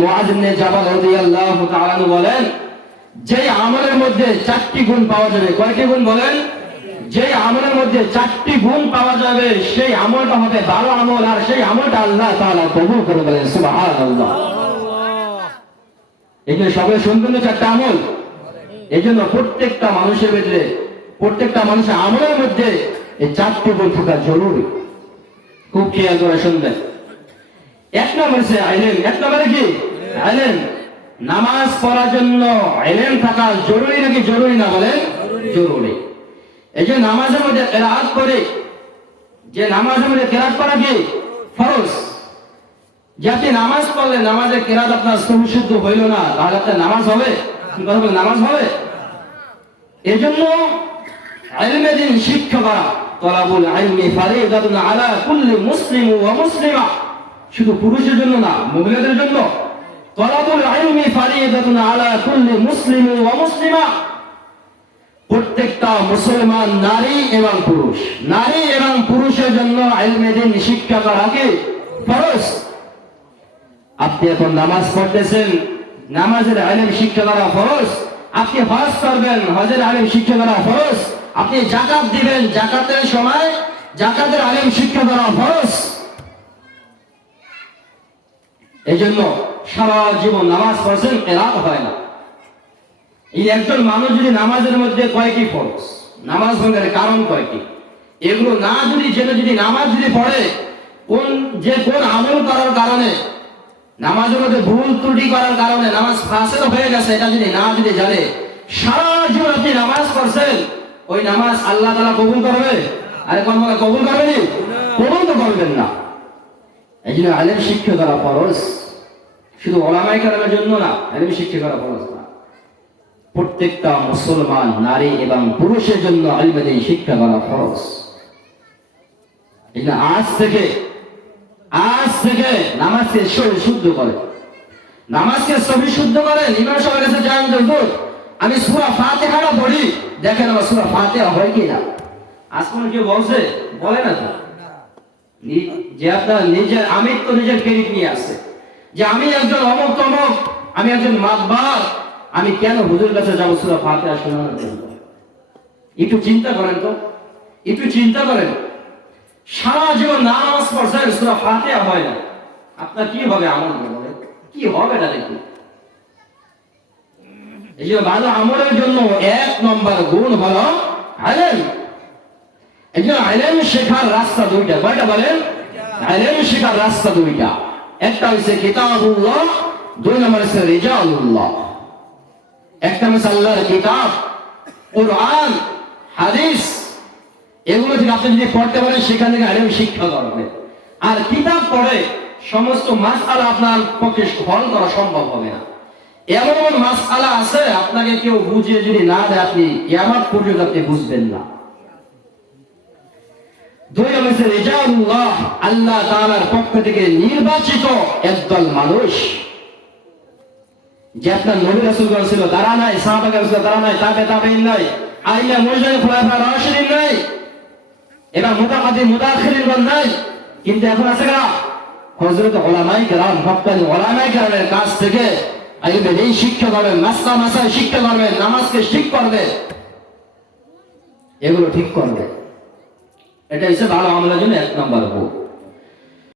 মুআয ইবনে জাবাল রাদিয়াল্লাহু তাআলা বলেন, যে আমলের মধ্যে 4টি গুণ পাওয়া যাবে। কয়টি গুণ বলেন? যে আমলের মধ্যে 4টি গুণ পাওয়া যাবে সেই আমলটা হবে ভালো আমল, আর সেই আমলটা আল্লাহ তাআলা কবুল করে। বলেন সুবহানাল্লাহ। এখানে সবাই শুনবেন না 4টা আমল। এজন্য প্রত্যেকটা মানুষের ভিতরে, প্রত্যেকটা মানুষের আমলের মধ্যে এই 4টি গুণ থাকা জরুরি। খুব খেয়াল করে শুনবেন। এক নম্বর হচ্ছে ইলম। এক নম্বরে কি? ইলম। নামাজ পড়ার জন্য ইলম থাকা জরুরি নাকি জরুরি না? বলেন জরুরি। এই যে নামাজের মধ্যে কিরাত করে, যে নামাজের মধ্যে কিরাত করা কি ফরজ। যে আপনি নামাজ পড়লে নামাজের কিরাত আপনার শুদ্ধ হইল না, তাহলে আপনার নামাজ হবে? নামাজ হবে? এজন্য ইলমে দ্বীন শিক্ষা করা, তলাবুল ইলমি ফারিদাতুন আলা কুল্লি মুসলিম ওয়া মুসলিমা, শুধু পুরুষের জন্য না, মহিলাদের জন্য। তলাবুল ইলমি ফারিদাতুন আলা কুল্লি মুসলিম ওয়া মুসলিমা, প্রত্যেকটা মুসলমান নারী এবং পুরুষ, নারী এবং পুরুষের জন্য ইলমে দ্বীন শিক্ষা করা কি ফরজ। আপনি এখন নামাজ পড়তেছেন, নামাজের ইলম শিক্ষা করা ফরজ। আপনি হজ করবেন, হজের ইলম শিক্ষা করা ফরজ। আপনি যাকাত দিবেন, যাকাতের সময় যাকাতের ইলম শিক্ষা করা ফরজ। এজন্য সারা জীবন নামাজ পড়ছেন, কিরাত হয় না। এই একজন মানুষ যদি নামাজের মধ্যে কয়টি ফরজ, নামাজ ভঙ্গের কারণ কয়টি, এগুলো না যদি জেনে যদি নামাজ যদি পড়ে, কোন আমল করার কারণে, নামাজের মধ্যে ভুল ত্রুটি করার কারণে নামাজ ফাসেদ হয়ে গেছে, এটা যদি জানে, সারা জীবন আপনি নামাজ পড়ছেন, ওই নামাজ আল্লাহ তাআলা কবুল করবে? আরে কোন বলে কবুল করবেনি? কবুল তো করবেন না। এই জন্য ইলম শিক্ষা করা ফরজ। শুধু উলামায়ে কেরামের জন্য না, ইলম শিক্ষা করা ফরজ না, প্রত্যেকটা মুসলমান নারী এবং পুরুষের জন্য ইলমে দ্বীন শিক্ষা করা ফরজ। এই জন্য আজ থেকে নামাজকে শুদ্ধ করে, নামাজকে সবই শুদ্ধ করেন। ইমাম সাহেবের কাছে যান, হুজুর আমি সূরা ফাতিহাটা পড়ি, দেখেন আমার সূরা ফাতিহা হয় কিনা। আজ কোন কেউ বলছে? বলে না তো। যে আপনার নিজের আমিত্ব, নিজের ক্রেডিট নিয়ে আসছে, যে আমি একজন অমুক তমুক, আমি একজন মাতবার, আমি কেন হুজুর কাছে যাবো সূরা ফাতিহা শোনানোর জন্য? একটু চিন্তা করেন তো, একটু চিন্তা করেন। সারা জীবন নামাজ পড়ছেন, সূরা ফাতিহা হয় না, আপনার কি হবে? আমল হবে কি হবে? এটা দেখুন। এই যে ভালো আমলের জন্য 1 নম্বর গুণ হলো ইলম। এই যে ইলম শেখার রাস্তা দুইটা। কয়টা বলেন? ইলম শেখার রাস্তা দুইটা। একটা হচ্ছে কিতাবুল্লাহ, 2 নম্বর হচ্ছে রিজালুল্লাহ। একটা হচ্ছে আল্লাহর কিতাব, কুরআন, হাদিস, এগুলো থেকে আপনি যদি পড়তে পারেন, সেখান থেকে ইলম শিক্ষা করবেন। আর কিতাব পড়ে সমস্ত মাসআলা আপনার পক্ষে হল করা সম্ভব হবে না। এমন এমন মাসআলা আছে আপনাকে কেউ বুঝিয়ে যদি না দেয়, আপনি কিয়ামত পর্যন্ত আপনি বুঝবেন না। 2 নম্বর রিজালুল্লাহ, আল্লাহ তাআলার পক্ষ থেকে নির্বাচিত একদল মানুষ, যে আপনার নবী রাসূলগণ ছিল তারা নাই, সাহাবাগণ ছিল তারা নাই, তাবেঈন নাই, আইম্মা মুজতাহিদ খুলাফা রাশিদিন নাই, এবং মুতাকাদ্দিম মুতাআখিরিন নাই, কিন্তু এখন আছে কারা? হযরত উলামায়ে কেরাম, হক্কানি উলামায়ে কেরামের কাছ থেকে ইলমে দ্বীন শিক্ষা করবেন, মাসাইল শিক্ষা করবেন, নামাজকে ঠিক করবে, এগুলো ঠিক করবে। এটা হচ্ছে ভালো আমলের জন্য 1 নম্বর গুণ।